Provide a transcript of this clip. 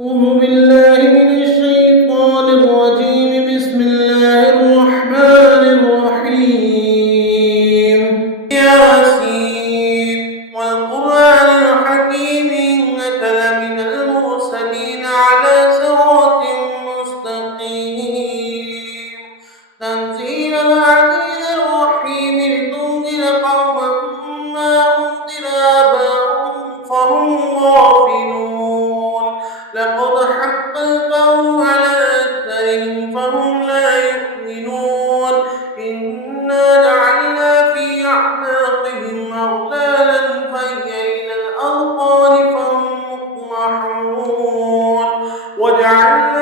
أعوذ بالله من الشيطان الرجيم. بسم الله الرحمن الرحيم. ياسين والقرآن الحكيم إنك لمن المرسلين على صراط مستقيم. تنزيل العزيز الرحيم لتنذر قوما ما أنذر آباؤهم فهم غافلون. لقد حق القول على أكثرهم فهم لا يؤمنون. إنا جعلنا في أعناقهم أغلالا فهي إلى الأذقان فهم مقمحون. وجعلنا